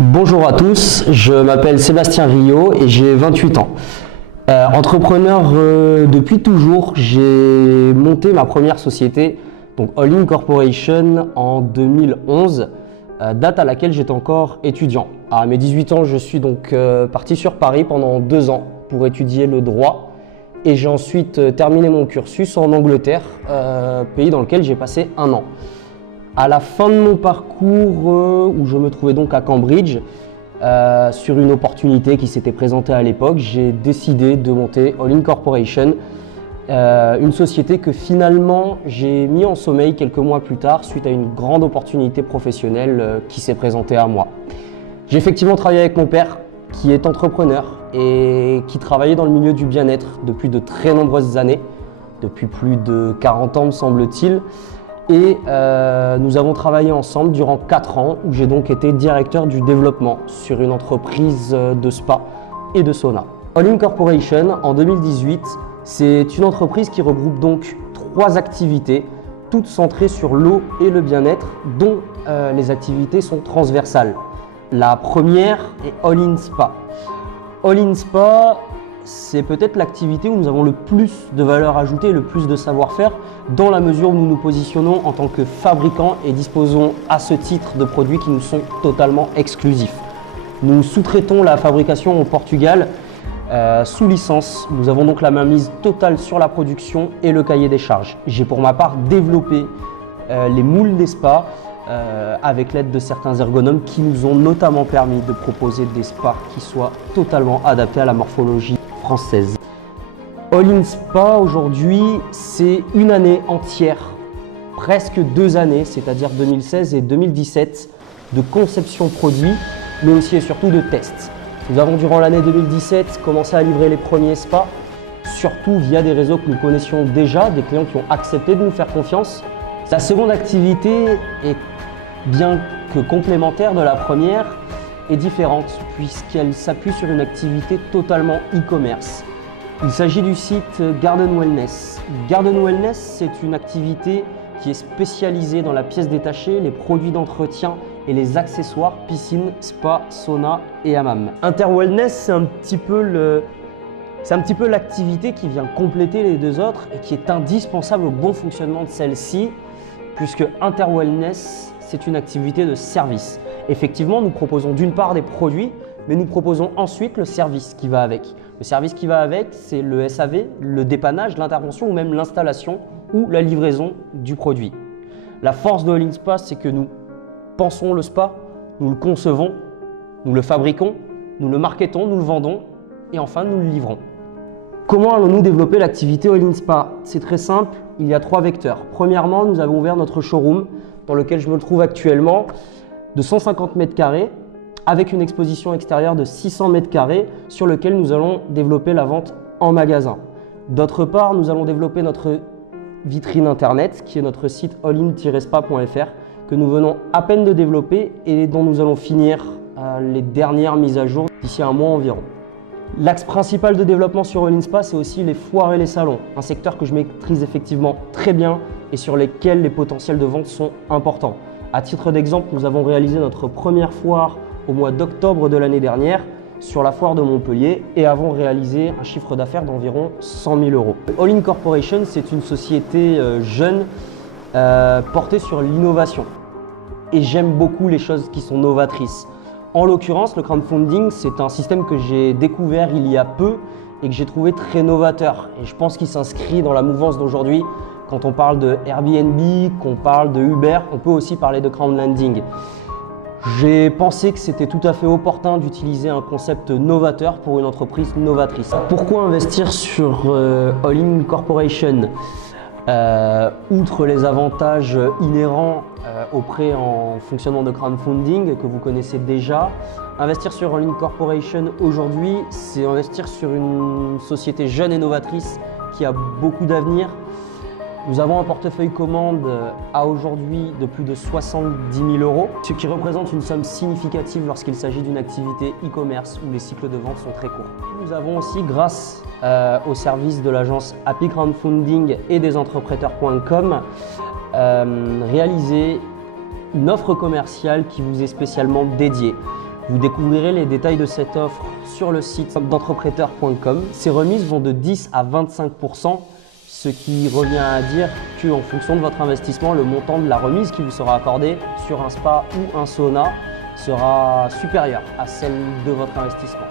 Bonjour à tous, je m'appelle Sébastien Rio et j'ai 28 ans. Entrepreneur depuis toujours, j'ai monté ma première société, donc All In Corporation, en 2011, date à laquelle j'étais encore étudiant. À mes 18 ans, je suis donc parti sur Paris pendant 2 ans pour étudier le droit et j'ai ensuite terminé mon cursus en Angleterre, pays dans lequel j'ai passé 1 an. À la fin de mon parcours, où je me trouvais donc à Cambridge, sur une opportunité qui s'était présentée à l'époque, j'ai décidé de monter All In Corporation, une société que finalement j'ai mis en sommeil quelques mois plus tard suite à une grande opportunité professionnelle qui s'est présentée à moi. J'ai effectivement travaillé avec mon père qui est entrepreneur et qui travaillait dans le milieu du bien-être depuis de très nombreuses années, depuis plus de 40 ans me semble-t-il. Et nous avons travaillé ensemble durant 4 ans où j'ai donc été directeur du développement sur une entreprise de spa et de sauna. All In Corporation en 2018, c'est une entreprise qui regroupe donc 3 activités, toutes centrées sur l'eau et le bien-être, dont les activités sont transversales. La première est All In Spa. All In Spa, c'est peut-être l'activité où nous avons le plus de valeur ajoutée, le plus de savoir-faire, dans la mesure où nous nous positionnons en tant que fabricants et disposons à ce titre de produits qui nous sont totalement exclusifs. Nous sous-traitons la fabrication au Portugal sous licence. Nous avons donc la mainmise totale sur la production et le cahier des charges. J'ai pour ma part développé les moules des spas avec l'aide de certains ergonomes qui nous ont notamment permis de proposer des spas qui soient totalement adaptés à la morphologie française. All In Spa aujourd'hui, c'est une année entière, presque 2 années, c'est-à-dire 2016 et 2017, de conception produit, mais aussi et surtout de tests. Nous avons durant l'année 2017 commencé à livrer les premiers spas, surtout via des réseaux que nous connaissions déjà, des clients qui ont accepté de nous faire confiance. La seconde activité est, bien que complémentaire de la première, est différente puisqu'elle s'appuie sur une activité totalement e-commerce. Il s'agit du site Garden Wellness. Garden Wellness, c'est une activité qui est spécialisée dans la pièce détachée, les produits d'entretien et les accessoires piscine, spa, sauna et hammam. Interwellness, c'est un petit peu l'activité qui vient compléter les 2 autres et qui est indispensable au bon fonctionnement de celle-ci, puisque Interwellness, c'est une activité de service. Effectivement, nous proposons d'une part des produits, mais nous proposons ensuite le service qui va avec. Le service qui va avec, c'est le SAV, le dépannage, l'intervention ou même l'installation ou la livraison du produit. La force de All In Spa, c'est que nous pensons le spa, nous le concevons, nous le fabriquons, nous le marketons, nous le vendons et enfin nous le livrons. Comment allons-nous développer l'activité All In Spa? C'est très simple, il y a 3 vecteurs. Premièrement, nous avons ouvert notre showroom dans lequel je me trouve actuellement de 150 mètres carrés avec une exposition extérieure de 600 mètres carrés sur lequel nous allons développer la vente en magasin. D'autre part, nous allons développer notre vitrine internet qui est notre site allin-spa.fr que nous venons à peine de développer et dont nous allons finir les dernières mises à jour d'ici 1 mois environ. L'axe principal de développement sur All In Spa, c'est aussi les foires et les salons, un secteur que je maîtrise effectivement très bien et sur lesquels les potentiels de vente sont importants. À titre d'exemple, nous avons réalisé notre première foire au mois d'octobre de l'année dernière sur la foire de Montpellier et avons réalisé un chiffre d'affaires d'environ 100 000 €. All In Corporation, c'est une société jeune portée sur l'innovation et j'aime beaucoup les choses qui sont novatrices. En l'occurrence, le crowdfunding, c'est un système que j'ai découvert il y a peu et que j'ai trouvé très novateur. Et je pense qu'il s'inscrit dans la mouvance d'aujourd'hui. Quand on parle de Airbnb, qu'on parle de Uber, on peut aussi parler de crowdlending. J'ai pensé que c'était tout à fait opportun d'utiliser un concept novateur pour une entreprise novatrice. Pourquoi investir sur All In Corporation? Outre les avantages inhérents au prêt en fonctionnement de crowdfunding que vous connaissez déjà, investir sur All In Corporation aujourd'hui, c'est investir sur une société jeune et novatrice qui a beaucoup d'avenir. Nous avons un portefeuille commande à aujourd'hui de plus de 70 000 €, ce qui représente une somme significative lorsqu'il s'agit d'une activité e-commerce où les cycles de vente sont très courts. Nous avons aussi, grâce au service de l'agence Happy Crowdfunding et des entrepreneurs.com, réalisé une offre commerciale qui vous est spécialement dédiée. Vous découvrirez les détails de cette offre sur le site d'entreprêteur.com. Ces remises vont de 10 à 25%, ce qui revient à dire qu'en fonction de votre investissement, le montant de la remise qui vous sera accordée sur un spa ou un sauna sera supérieur à celle de votre investissement.